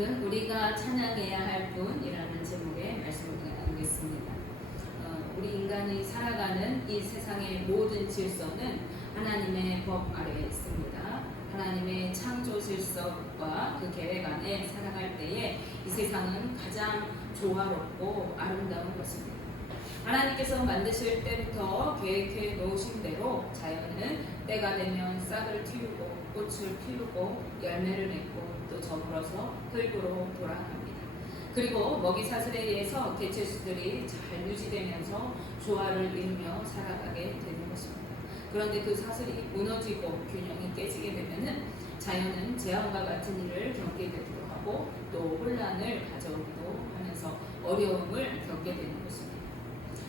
오늘은 우리가 찬양해야 할 분이라는 제목의 말씀을 나누겠습니다. 우리 인간이 살아가는 이 세상의 모든 질서는 하나님의 법 아래에 있습니다. 하나님의 창조 질서와 그 계획 안에 살아갈 때에 이 세상은 가장 조화롭고 아름다운 것입니다. 하나님께서 만드실 때부터 계획해 놓으신 대로 자연은 때가 되면 싹을 틔우고 꽃을 피우고 열매를 맺고 또 저물어서 흙으로 돌아갑니다. 그리고 먹이 사슬에 의해서 개체수들이 잘 유지되면서 조화를 이루며 살아가게 되는 것입니다. 그런데 그 사슬이 무너지고 균형이 깨지게 되면은 자연은 재앙과 같은 일을 겪게 되기도 하고 또 혼란을 가져오기도 하면서 어려움을 겪게 되는 것입니다.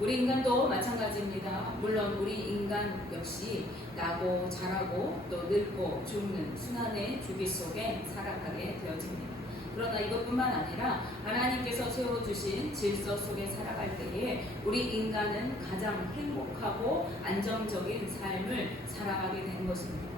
우리 인간도 마찬가지입니다. 물론 우리 인간 역시 나고 자라고 또 늙고 죽는 순환의 주기 속에 살아가게 되어집니다. 그러나 이것뿐만 아니라 하나님께서 세워주신 질서 속에 살아갈 때에 우리 인간은 가장 행복하고 안정적인 삶을 살아가게 되는 것입니다.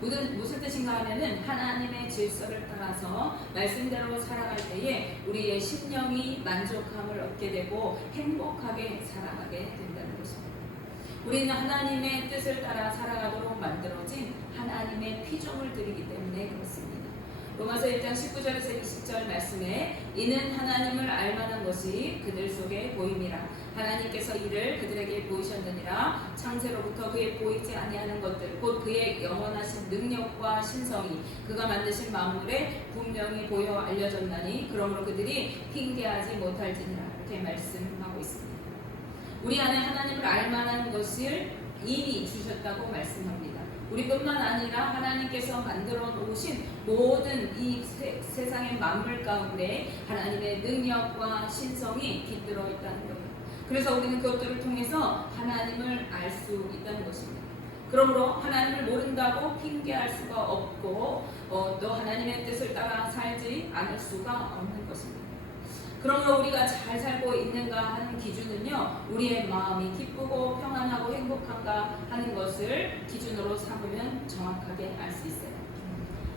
무슨 뜻인가 하면은 하나님의 질서를 따라서 말씀대로 살아갈 때에 우리의 심령이 만족함을 얻게 되고 행복하게 살아가게 된다는 것입니다. 우리는 하나님의 뜻을 따라 살아가도록 만들어진 하나님의 피조물 들이기 때문에 그렇습니다. 로마서 1장 19절에서 20절 말씀에 이는 하나님을 알만한 것이 그들 속에 보임이라. 하나님께서 이를 그들에게 보이셨느니라. 창세로부터 그의 보이지 아니하는 것들 곧 그의 영원하신 능력과 신성이 그가 만드신 만물에 분명히 보여 알려졌나니 그러므로 그들이 핑계하지 못할지니라. 이렇게 말씀하고 있습니다. 우리 안에 하나님을 알만한 것을 이미 주셨다고 말씀합니다. 우리뿐만 아니라 하나님께서 만들어 놓으신 모든 이 세상의 만물 가운데 하나님의 능력과 신성이 깃들어 있다는 거예요. 그래서 우리는 그것들을 통해서 하나님을 알 수 있다는 것입니다. 그러므로 하나님을 모른다고 핑계할 수가 없고 또 하나님의 뜻을 따라 살지 않을 수가 없는 것입니다. 그러므로 우리가 잘 살고 있는가 하는 기준은요, 우리의 마음이 기쁘고 평안하고 행복한가 하는 것을 기준으로 삼으면 정확하게 알 수 있어요.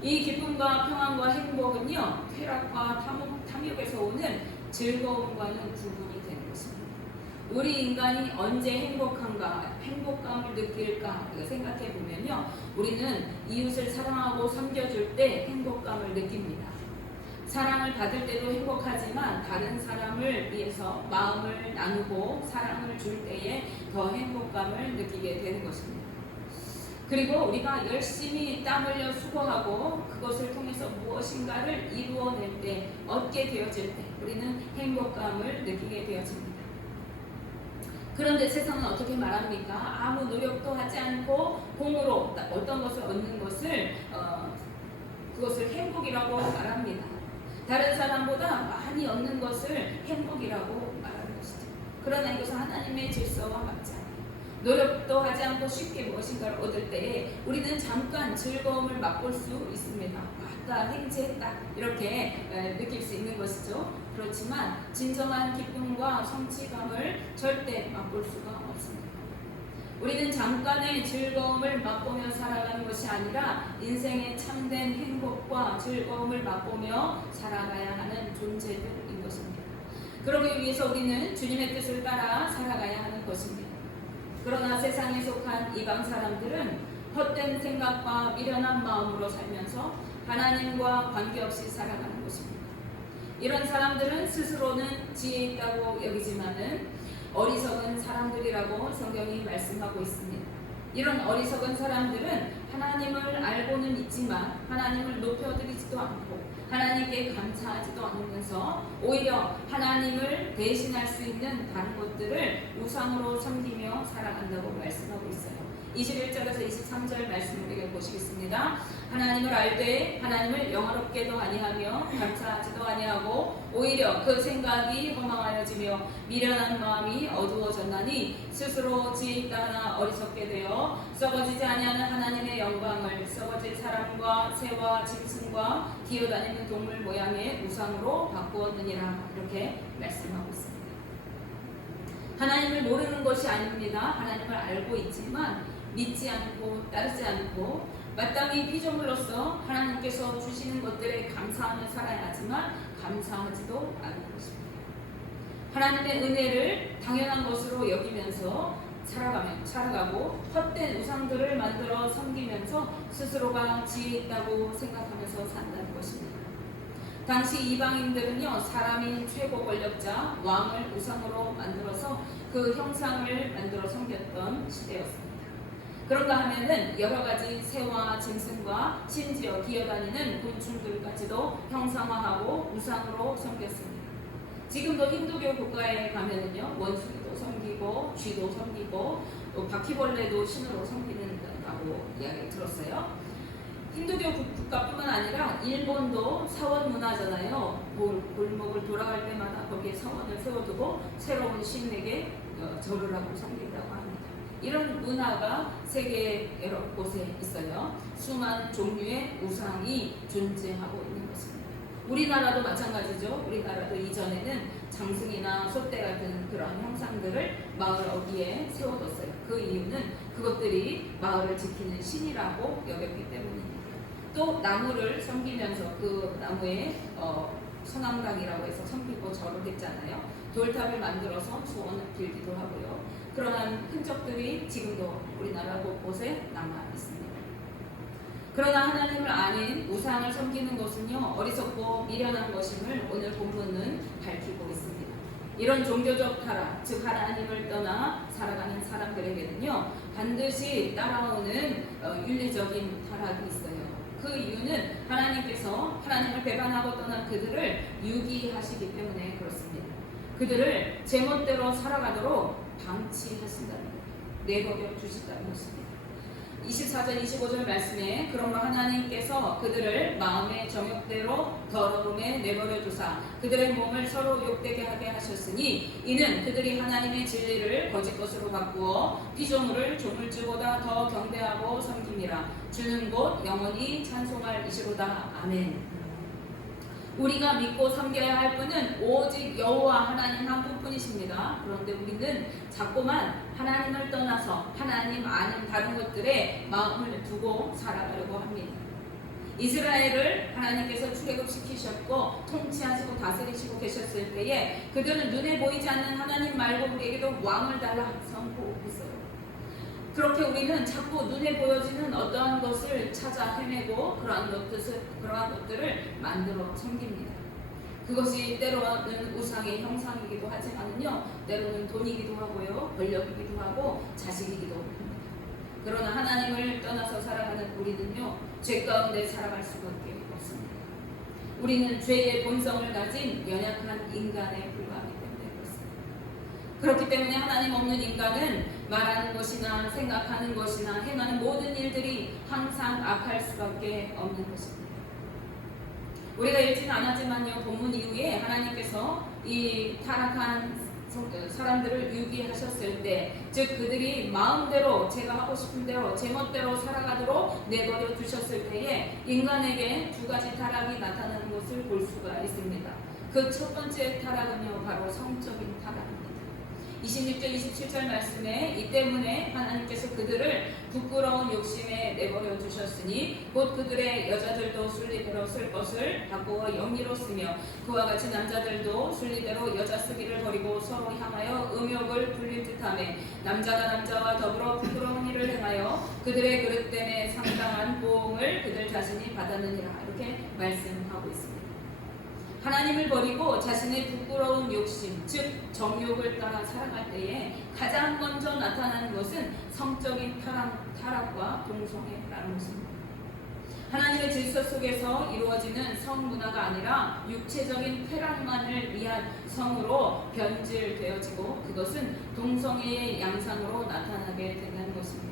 이 기쁨과 평안과 행복은요, 쾌락과 탐욕에서 오는 즐거움과는 구분이 되는 것입니다. 우리 인간이 언제 행복한가, 행복감을 느낄까 생각해 보면요, 우리는 이웃을 사랑하고 섬겨줄 때 행복감을 느낍니다. 사랑을 받을 때도 행복하지만 다른 사람을 위해서 마음을 나누고 사랑을 줄 때에 더 행복감을 느끼게 되는 것입니다. 그리고 우리가 열심히 땀 흘려 수고하고 그것을 통해서 무엇인가를 이루어낼 때, 얻게 되어질 때 우리는 행복감을 느끼게 되어집니다. 그런데 세상은 어떻게 말합니까? 아무 노력도 하지 않고 공으로 어떤 것을 얻는 것을 그것을 행복이라고 말합니다. 다른 사람보다 많이 얻는 것을 행복이라고 말하는 것이죠. 그러나 이것은 하나님의 질서와 맞지 않아요. 노력도 하지 않고 쉽게 무엇인가를 얻을 때에 우리는 잠깐 즐거움을 맛볼 수 있습니다. 아까 행지했다 이렇게 느낄 수 있는 것이죠. 그렇지만 진정한 기쁨과 성취감을 절대 맛볼 수가 없습니다. 우리는 잠깐의 즐거움을 맛보며 살아가는 것이 아니라 인생의 참된 행복과 즐거움을 맛보며 살아가야 하는 존재들인 것입니다. 그러기 위해서 우리는 주님의 뜻을 따라 살아가야 하는 것입니다. 그러나 세상에 속한 이방 사람들은 헛된 생각과 미련한 마음으로 살면서 하나님과 관계없이 살아가는 것입니다. 이런 사람들은 스스로는 지혜 있다고 여기지만은 어리석은 사람들이라고 성경이 말씀하고 있습니다. 이런 어리석은 사람들은 하나님을 알고는 있지만 하나님을 높여드리지도 않고 하나님께 감사하지도 않으면서 오히려 하나님을 대신할 수 있는 다른 것들을 우상으로 섬기며 살아간다고 말씀하고 있어요. 21절에서 23절 말씀을 우리가 보시겠습니다. 하나님을 알되 하나님을 영화롭게도 아니하며 감사하지도 아니하고 오히려 그 생각이 허망하여지며 미련한 마음이 어두워졌나니 스스로 지혜 있다 하나 어리석게 되어 썩어지지 아니하는 하나님의 영광을 썩어질 사람과 새와 짐승과 기어다니는 동물 모양의 우상으로 바꾸었느니라. 이렇게 말씀하고 있습니다. 하나님을 모르는 것이 아닙니다. 하나님을 알고 있지만 믿지 않고 따르지 않고 마땅히 피조물로서 하나님께서 주시는 것들에 감사하며 살아야 하지만 감사하지도 않는 것입니다. 하나님의 은혜를 당연한 것으로 여기면서 살아가고 헛된 우상들을 만들어 섬기면서 스스로가 지혜 있다고 생각하면서 산다는 것입니다. 당시 이방인들은요, 사람인 최고 권력자 왕을 우상으로 만들어서 그 형상을 만들어 섬겼던 시대였습니다. 그런가 하면은 여러 가지 새와 짐승과 심지어 기어다니는 곤충들까지도 형상화하고 우상으로 섬겼습니다. 지금도 힌두교 국가에 가면은요, 원숭이도 섬기고 쥐도 섬기고 또 바퀴벌레도 신으로 섬기는다고 이야기 들었어요. 힌두교 국가뿐만 아니라 일본도 사원 문화잖아요. 골목을 돌아갈 때마다 거기에 사원을 세워두고 새로운 신에게 절을 하고 섬긴다고 합니다. 이런 문화가 세계 여러 곳에 있어요. 수많은 종류의 우상이 존재하고 있는 것입니다. 우리나라도 마찬가지죠. 우리나라도 이전에는 장승이나 소떼 같은 그런 형상들을 마을 어귀에 세워뒀어요. 그 이유는 그것들이 마을을 지키는 신이라고 여겼기 때문입니다. 또 나무를 섬기면서 그 나무에 선암각이라고 해서 섬기고 절을 했잖아요. 돌탑을 만들어서 소원을 빌기도 하고요. 그러한 흔적들이 지금도 우리나라 곳곳에 남아 있습니다. 그러나 하나님을 아닌 우상을 섬기는 것은요, 어리석고 미련한 것임을 오늘 본문은 밝히고 있습니다. 이런 종교적 타락, 즉 하나님을 떠나 살아가는 사람들에게는요, 반드시 따라오는 윤리적인 타락이 있어요. 그 이유는 하나님께서 하나님을 배반하고 떠난 그들을 유기하시기 때문에 그렇습니다. 그들을 제멋대로 살아가도록 방치하신다는 것, 내버려 주신다는 것입니다. 24절 25절 말씀에 그러므로 하나님께서 그들을 마음의 정욕대로 더러움에 내버려 두사 그들의 몸을 서로 욕되게 하게 하셨으니 이는 그들이 하나님의 진리를 거짓 것으로 바꾸어 피조물을 조물주보다 더 경배하고 섬김이라. 주는 곧 영원히 찬송할 이시로다. 아멘. 우리가 믿고 섬겨야 할 분은 오직 여호와 하나님 한 분뿐이십니다. 그런데 우리는 자꾸만 하나님을 떠나서 하나님 아닌 다른 것들에 마음을 두고 살아가려고 합니다. 이스라엘을 하나님께서 출애굽시키셨고 통치하시고 다스리시고 계셨을 때에 그들은 눈에 보이지 않는 하나님 말고 우리에게도 왕을 달라 선포했어요. 그렇게 우리는 자꾸 눈에 보여지는 어떠한 것을 찾아 헤매고 그러한 것들을 만들어 섬깁니다. 그것이 때로는 우상의 형상이기도 하지만요, 때로는 돈이기도 하고요, 권력이기도 하고 자식이기도 합니다. 그러나 하나님을 떠나서 살아가는 우리는요, 죄 가운데 살아갈 수밖에 없습니다. 우리는 죄의 본성을 가진 연약한 인간에 불과하기 때문에 그렇습니다. 그렇기 때문에 하나님 없는 인간은 말하는 것이나 생각하는 것이나 행하는 모든 일들이 항상 악할 수밖에 없는 것입니다. 우리가 읽지는 않았지만요, 본문 이후에 하나님께서 이 타락한 사람들을 유기하셨을 때, 즉 그들이 마음대로 제가 하고 싶은 대로 제멋대로 살아가도록 내버려 두셨을 때에 인간에게 두 가지 타락이 나타나는 것을 볼 수가 있습니다. 그 첫 번째 타락은요, 바로 성적인 타락입니다. 26절 27절 말씀에 이 때문에 하나님께서 그들을 부끄러운 욕심에 내버려 두셨으니 곧 그들의 여자들도 순리대로 쓸 것을 바꾸어 영리로 쓰며 그와 같이 남자들도 순리대로 여자 쓰기를 버리고 서로 향하여 음욕을 불릴 듯하며 남자가 남자와 더불어 부끄러운 일을 행하여 그들의 그릇 때문에 상당한 보응을 그들 자신이 받았느니라. 이렇게 말씀하고 있습니다. 하나님을 버리고 자신의 부끄러운 욕심, 즉 정욕을 따라 살아갈 때에 가장 먼저 나타나는 것은 성적인 타락과 동성애라는 것입니다. 하나님의 질서 속에서 이루어지는 성문화가 아니라 육체적인 쾌락만을 위한 성으로 변질되어지고 그것은 동성애의 양상으로 나타나게 된다는 것입니다.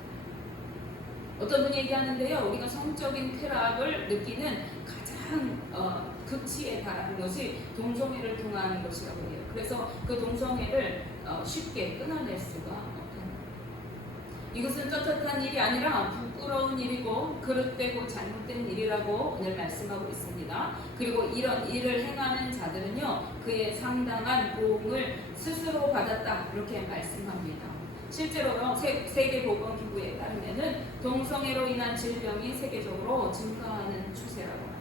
어떤 분이 얘기하는데요, 우리가 성적인 쾌락을 느끼는 가장 극치에 달하는 것이 동성애를 통한 것이라고 해요. 그래서 그 동성애를 쉽게 끊어낼 수가 없다는 거예요. 이것은 떳떳한 일이 아니라 부끄러운 일이고 그릇되고 잘못된 일이라고 오늘 말씀하고 있습니다. 그리고 이런 일을 행하는 자들은요, 그의 상당한 보응을 스스로 받았다, 이렇게 말씀합니다. 실제로요, 세계보건기구에 따르면은 동성애로 인한 질병이 세계적으로 증가하는 추세라고 합니다.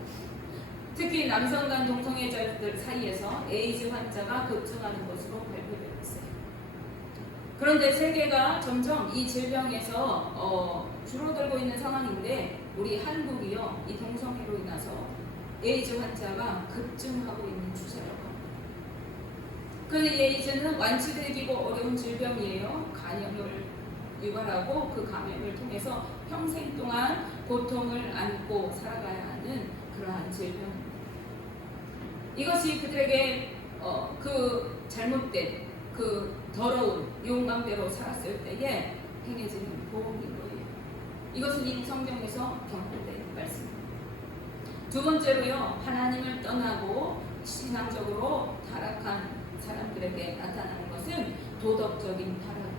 특히 남성 간 동성애자들 사이에서 에이즈 환자가 급증하는 것으로 발표되고 있어요. 그런데 세계가 점점 이 질병에서 줄어들고 있는 상황인데 우리 한국이요, 이 동성애로 인해서 에이즈 환자가 급증하고 있는 추세라고 합니다. 그 에이즈는 완치되기도 어려운 질병이에요. 간염을 유발하고 그 감염을 통해서 평생 동안 고통을 안고 살아가야 하는 그러한 질병입니다. 이것이 그들에게 그 잘못된 그 더러운 욕망대로 살았을 때에 행해지는 보험인 거예요. 이것은 이 성경에서 경고된 말씀입니다. 두 번째로요, 하나님을 떠나고 신앙적으로 타락한 사람들에게 나타나는 것은 도덕적인 타락입니다.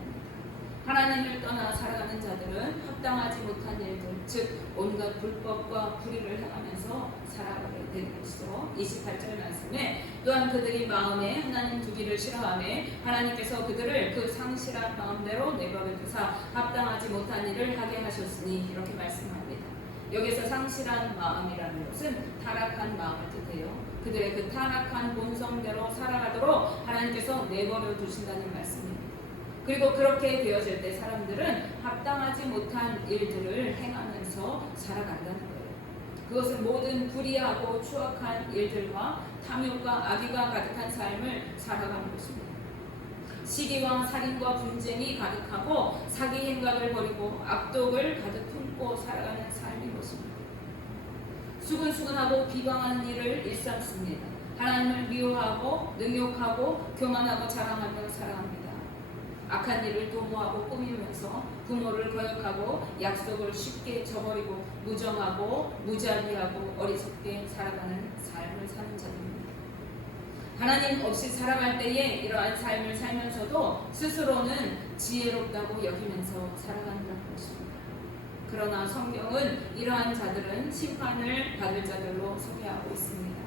하나님을 떠나 살아가는 자들은 합당하지 못한 일들, 즉 온갖 불법과 불의를 행하면서 살아가게 되는 것이죠. 28절 말씀에 또한 그들이 마음에 하나님 두기를 싫어하며 하나님께서 그들을 그 상실한 마음대로 내버려 두사 합당하지 못한 일을 하게 하셨으니 이렇게 말씀합니다. 여기서 상실한 마음이라는 것은 타락한 마음을 뜻해요. 그들의 그 타락한 본성대로 살아가도록 하나님께서 내버려 두신다는 말씀입니다. 그리고 그렇게 되어질 때 사람들은 합당하지 못한 일들을 행하면서 살아간다는 거예요. 그것은 모든 불의하고 추악한 일들과 탐욕과 악의가 가득한 삶을 살아가는 것입니다. 시기와 살인과 분쟁이 가득하고 사기 행각을 벌이고 악독을 가득 품고 살아가는 삶인 것입니다. 수근수근하고 비방하는 일을 일삼습니다. 하나님을 미워하고 능욕하고 교만하고 자랑하며 살아갑니다. 악한 일을 도모하고 꾸미면서 부모를 거역하고 약속을 쉽게 저버리고 무정하고 무자비하고 어리석게 살아가는 삶을 사는 자들입니다. 하나님 없이 살아갈 때에 이러한 삶을 살면서도 스스로는 지혜롭다고 여기면서 살아간다는 것입니다. 그러나 성경은 이러한 자들은 심판을 받을 자들로 소개하고 있습니다.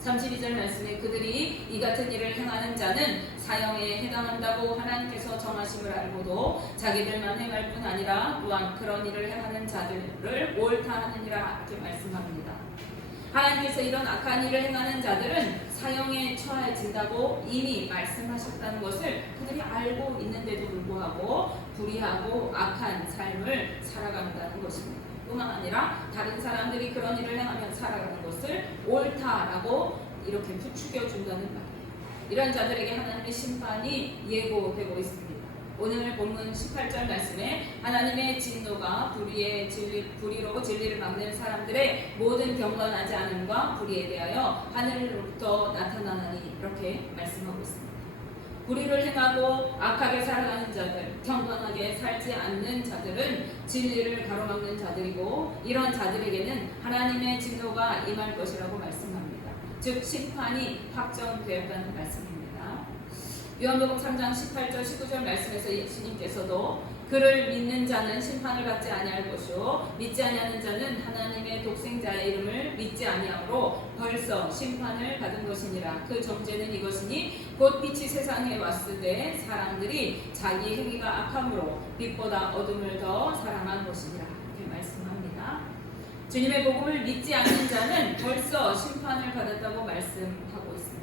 32절 말씀에 그들이 이 같은 일을 행하는 자는 사형에 해당한다고 하나님께서 정하심을 알고도 자기들만 행할 뿐 아니라 또한 그런 일을 행하는 자들을 옳다 하느니라 이렇게 말씀합니다. 하나님께서 이런 악한 일을 행하는 자들은 사형에 처해진다고 이미 말씀하셨다는 것을 그들이 알고 있는데도 불구하고 불의하고 악한 삶을 살아간다는 것입니다. 뿐만 아니라 다른 사람들이 그런 일을 행하며 살아가는 것을 옳다라고 이렇게 부추겨 준다는 말이에요. 이런 자들에게 하나님의 심판이 예고되고 있습니다. 오늘 본문 18절 말씀에 하나님의 진노가 불의로 진리를 막는 사람들의 모든 경건하지 않음과 불의에 대하여 하늘로부터 나타나나니 이렇게 말씀하고 있습니다. 불의를 행하고 악하게 살아가는 자들, 경건하게 살지 않는 자들은 진리를 가로막는 자들이고 이런 자들에게는 하나님의 진노가 임할 것이라고 말씀합니다. 즉 심판이 확정되었다는 말씀입니다. 요한복음 3장 18절 19절 말씀에서 예수님께서도 그를 믿는 자는 심판을 받지 아니할 것이요 믿지 아니하는 자는 하나님의 독생자의 이름을 믿지 아니하므로 벌써 심판을 받은 것이니라. 그 정죄는 이것이니 곧 빛이 세상에 왔을 때 사람들이 자기 행위가 악함으로 빛보다 어둠을 더 사랑한 것이니라. 이렇게 말씀합니다. 주님의 복음을 믿지 않는 자는 벌써 심판을 받았다고 말씀하고 있습니다.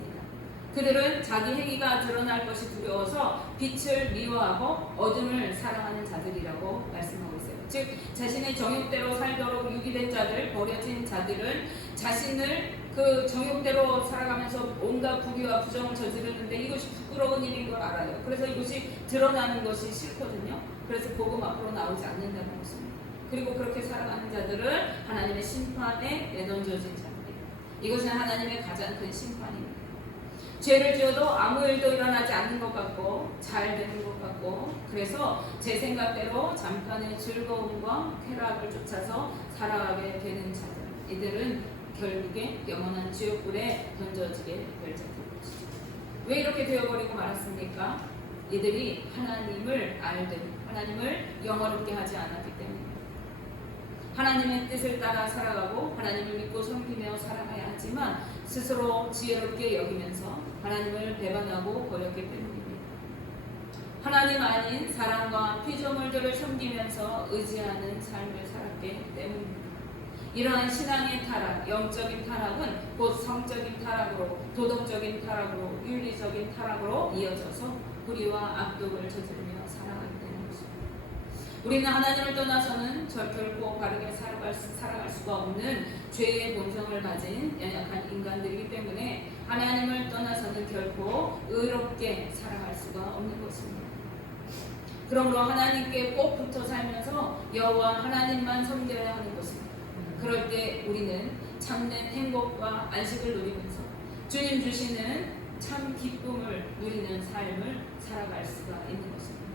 그들은 자기 행위가 드러날 것이 두려워서 빛을 미워하고 어둠을 사랑하는 자들이라고 말씀하고 있어요. 즉 자신의 정욕대로 살도록 유기된 자들, 버려진 자들은 자신을 그 정욕대로 살아가면서 온갖 불의와 부정을 저지르는데 이것이 부끄러운 일인 걸 알아요. 그래서 이것이 드러나는 것이 싫거든요. 그래서 복음 앞으로 나오지 않는다는 것입니다. 그리고 그렇게 살아가는 자들은 하나님의 심판에 내던져진 자들이에요. 이것은 하나님의 가장 큰 심판입니다. 죄를 지어도 아무 일도 일어나지 않는 것 같고 잘 되는 것 같고 그래서 제 생각대로 잠깐의 즐거움과 쾌락을 쫓아서 살아가게 되는 자들, 이들은 결국에 영원한 지옥불에 던져지게 될 자들입니다. 왜 이렇게 되어버리고 말았습니까? 이들이 하나님을 알되 하나님을 영원롭게 하지 않았기 때문입니다. 하나님의 뜻을 따라 살아가고 하나님을 믿고 섬기며 살아가야 하지만 스스로 지혜롭게 여기면서 하나님을 배반하고 버렸기 때문입니다. 하나님 아닌 사람과 피조물들을 섬기면서 의지하는 삶을 살았기 때문입니다. 이러한 신앙의 타락, 영적인 타락은 곧 성적인 타락으로, 도덕적인 타락으로, 윤리적인 타락으로 이어져서 불의와 악독을 저지르며 살아가게 되는 것입니다. 우리는 하나님을 떠나서는 결코 바르게 살아갈 수가 없는 죄의 본성을 가진 연약한 인간들이기 때문에 하나님을 떠나서는 결코 의롭게 살아갈 수가 없는 것입니다. 그러므로 하나님께 꼭 붙어 살면서 여호와 하나님만 섬겨야 하는 것입니다. 그럴 때 우리는 참된 행복과 안식을 누리면서 주님 주시는 참 기쁨을 누리는 삶을 살아갈 수가 있는 것입니다.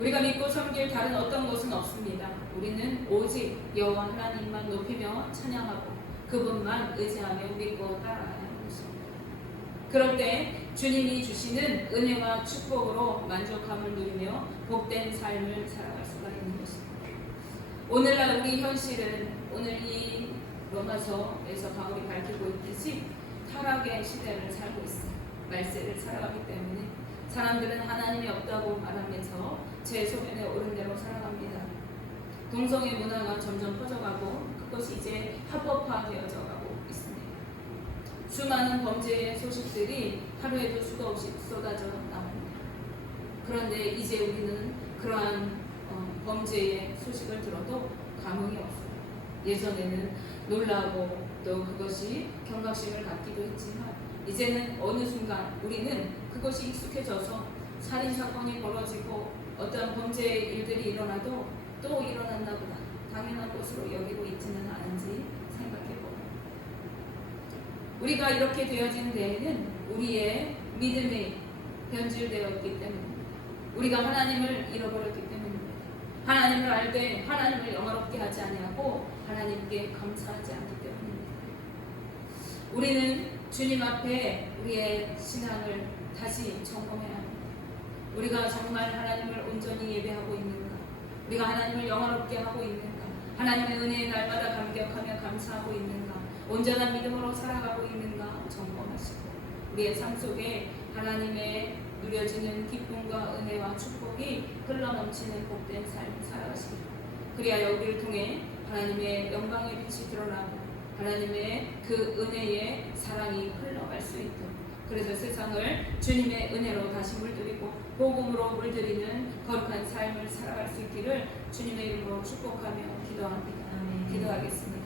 우리가 믿고 섬길 다른 어떤 것은 없습니다. 우리는 오직 여호와 하나님만 높이며 찬양하고 그분만 의지하며 믿고 따라가야 하는 것입니다. 그럴 때 주님이 주시는 은혜와 축복으로 만족함을 누리며 복된 삶을 살아갈 수가 있는 것입니다. 오늘날 우리 현실은 오늘 이 로마서에서 바울이 밝히고 있듯이 타락의 시대를 살고 있어요. 말세를 살아가기 때문에 사람들은 하나님이 없다고 말하면서 제 소변에 오른 대로 살아갑니다. 동성애 문화가 점점 퍼져가고 그것이 이제 합법화되어져 가고 있습니다. 수많은 범죄의 소식들이 하루에도 수도 없이 쏟아져 나옵니다. 그런데 이제 우리는 그러한 범죄의 소식을 들어도 감흥이 없어요. 예전에는 놀라고 또 그것이 경각심을 갖기도 했지만 이제는 어느 순간 우리는 그것이 익숙해져서 살인사건이 벌어지고 어떤 범죄의 일들이 일어나도 또 일어났나 보다 당연한 것으로 여기고 있지는 않은지 생각해봅니다. 우리가 이렇게 되어진 데에는 우리의 믿음이 변질되었기 때문입니다. 우리가 하나님을 잃어버렸기 때문입니다. 하나님을 알 때 하나님을 영화롭게 하지 아니하고 하나님께 감사하지 않기 때문입니다. 우리는 주님 앞에 우리의 신앙을 다시 점검해야 합니다. 우리가 정말 하나님을 온전히 예배하고 있는가? 우리가 하나님을 영화롭게 하고 있는가? 하나님의 은혜에 날마다 감격하며 감사하고 있는가? 온전한 믿음으로 살아가고 있는가? 점검하시고 우리의 삶 속에 하나님의 누려지는 기쁨과 은혜와 축복이 흘러넘치는 복된 삶을 살아가시길. 그리하여 우리를 통해 하나님의 영광의 빛이 드러나고 하나님의 그 은혜의 사랑이 흘러갈 수 있도록, 그래서 세상을 주님의 은혜로 다시 물들이고 복음으로 물들이는 거룩한 삶을 살아갈 수 있기를 주님의 이름으로 축복하며 기도합니다. 기도하겠습니다.